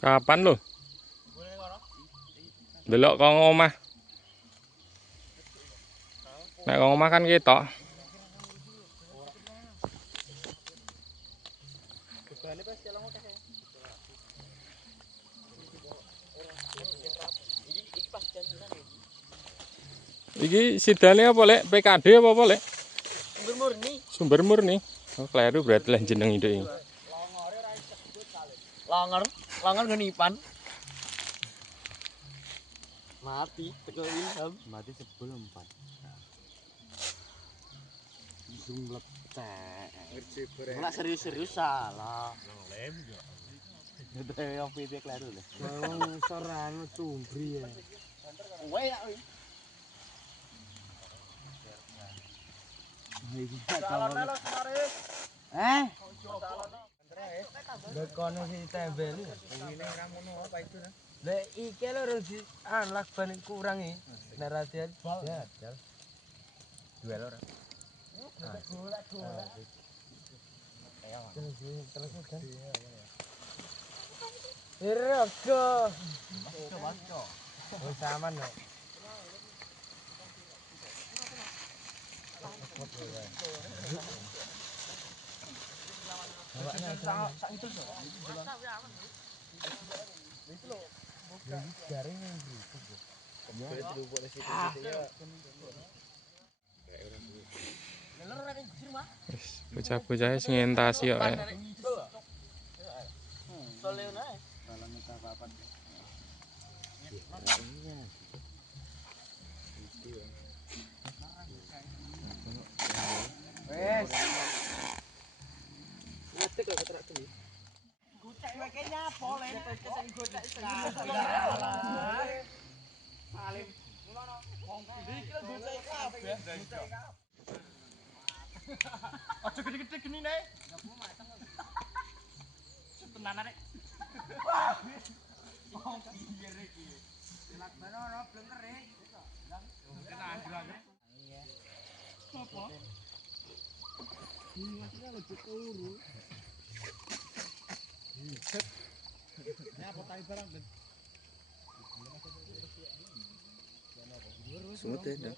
Kapan lo? Delok kok ngomah. Nek kok ngomah kan ketok. Iki sidane apa lek? PKD apa lek? Sumber murni. Sumber murni. Oh, kleru berarti lah jeneng itu. Longor ngenipan. Mati tekel Wilham. Mati sebelum 4. Zoom leptek. Nek serius-serius salah. Lem yo. Itu yang PT kleru lho. Wong sorane tumbri ya. Kowe ya. Dekono si tembel. Ini ora ngono apa itu nah. Lek iki lho rung di lakban kurang iki. Nek radian ya. Duel ora. Golek. Terus kan. Irego. Masuk. Wis aman kok. Bocah-bocah sing ngentasi kok. Wes. Ngetik kok keterak kuwi. Gocek wae nyapa len kesing gocek sing. Salim. Mulono wong iki lho gocek kabeh. Aja gede-gede geni nek. Tenan arek. Wong pinggir iki. Lakban ono blenger e. Tenan jurane. Iya. Sopo? Ini lagi turu. Ini apa tai barang ben? Semut ya.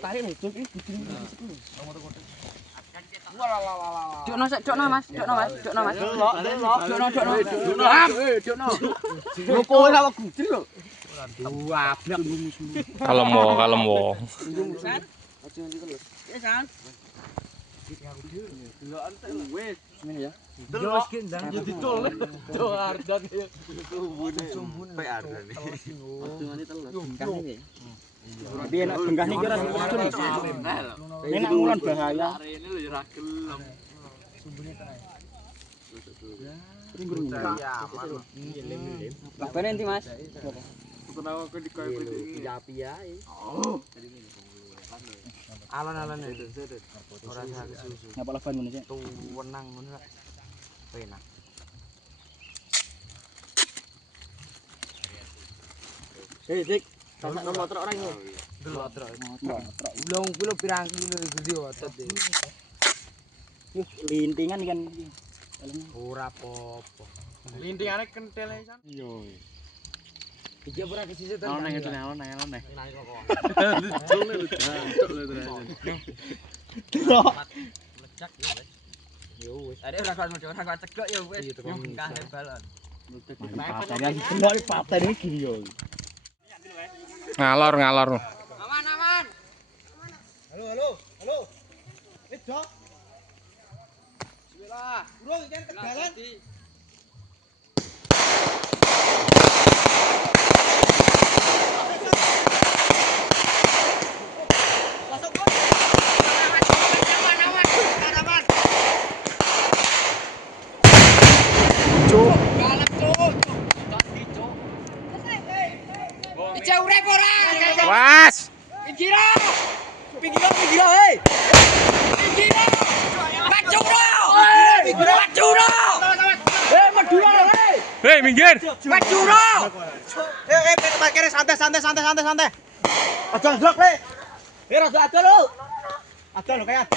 Tai lucu iki kucing. Dokno sik, dokno Mas, dokno Mas. Dokno. Lupo ora kok gudil lho. Wablak musuh. Kalem wo. Aja nganti terus. Ya, San. Delokan tek lho. Wis, ngene ya. Terus ki ndang Ya ditol. Tuh ardan ya. Sumbune. Pe ardane. Aja nganti terus. Bengkah iki. Piye nek bengkah niki ora dicun. Ini nek mulan bahaya. Arene lho ya ora gelem. Sumbune tenan. Ya, aman. Lakbane endi, Mas? Kenapa kok dikoyo iki? Piye ae. Alon-alon itu. Ora susu. Ngapa laban ngono sih? Tuwenang ngono. Penak. Dik. Tasakno motor ora iki. Delok truk. Ulung kilo pirang kilo gede otot iki. Yuh, lintingan kan iki. Ora apa-apa. Lintingane kentel ae san. Yo. Iki ora kesisih to. Alon nang. Lecak ya wis. Yo wis. Tadi ora kan ora cegok ya wis. Bengkah ning balon. Paten delok paten iki gini yo. Ngalor. Aman. Halo. Dok. Bismillah. Burung iki tegalan. Ija urip ora? Was. Pinggir hei. Pinggir. Madura. Madura. Madura hei. Hei, minggir. Madura. Parkir santai. Aja ndrok, Le. Rada adol lho. Adol lho kayak.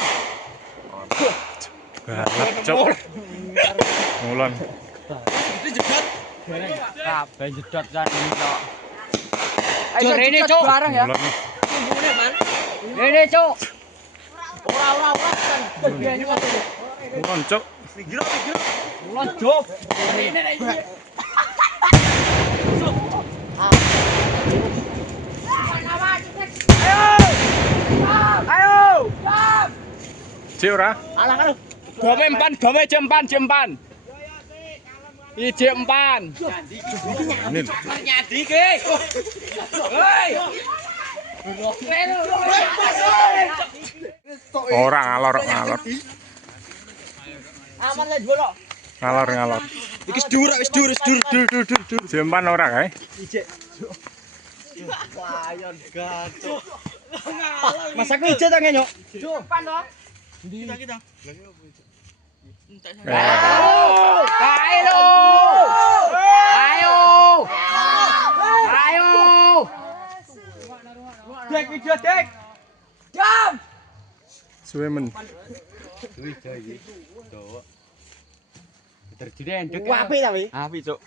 Balap cok. Ngulon. Kabeh jedot kan ini kok. Ayo rene cuk bareng ya. Ngulon. Rene cuk. Ngulon cok. Ulon job. Ayo. Cik ora? Gome jempan. Iki jempan. Ini. Nyadi ke. Hei. Ora ngalor. Aman lah dulu. Ngalor. Iki wis dur. Jempan ora kae. Layon gacok. Masak ije ta nyok. Jumpan toh. Kita. Ayo. Dek video dek. Jam. Suwe men. Apik ta wi? Apik, Cuk.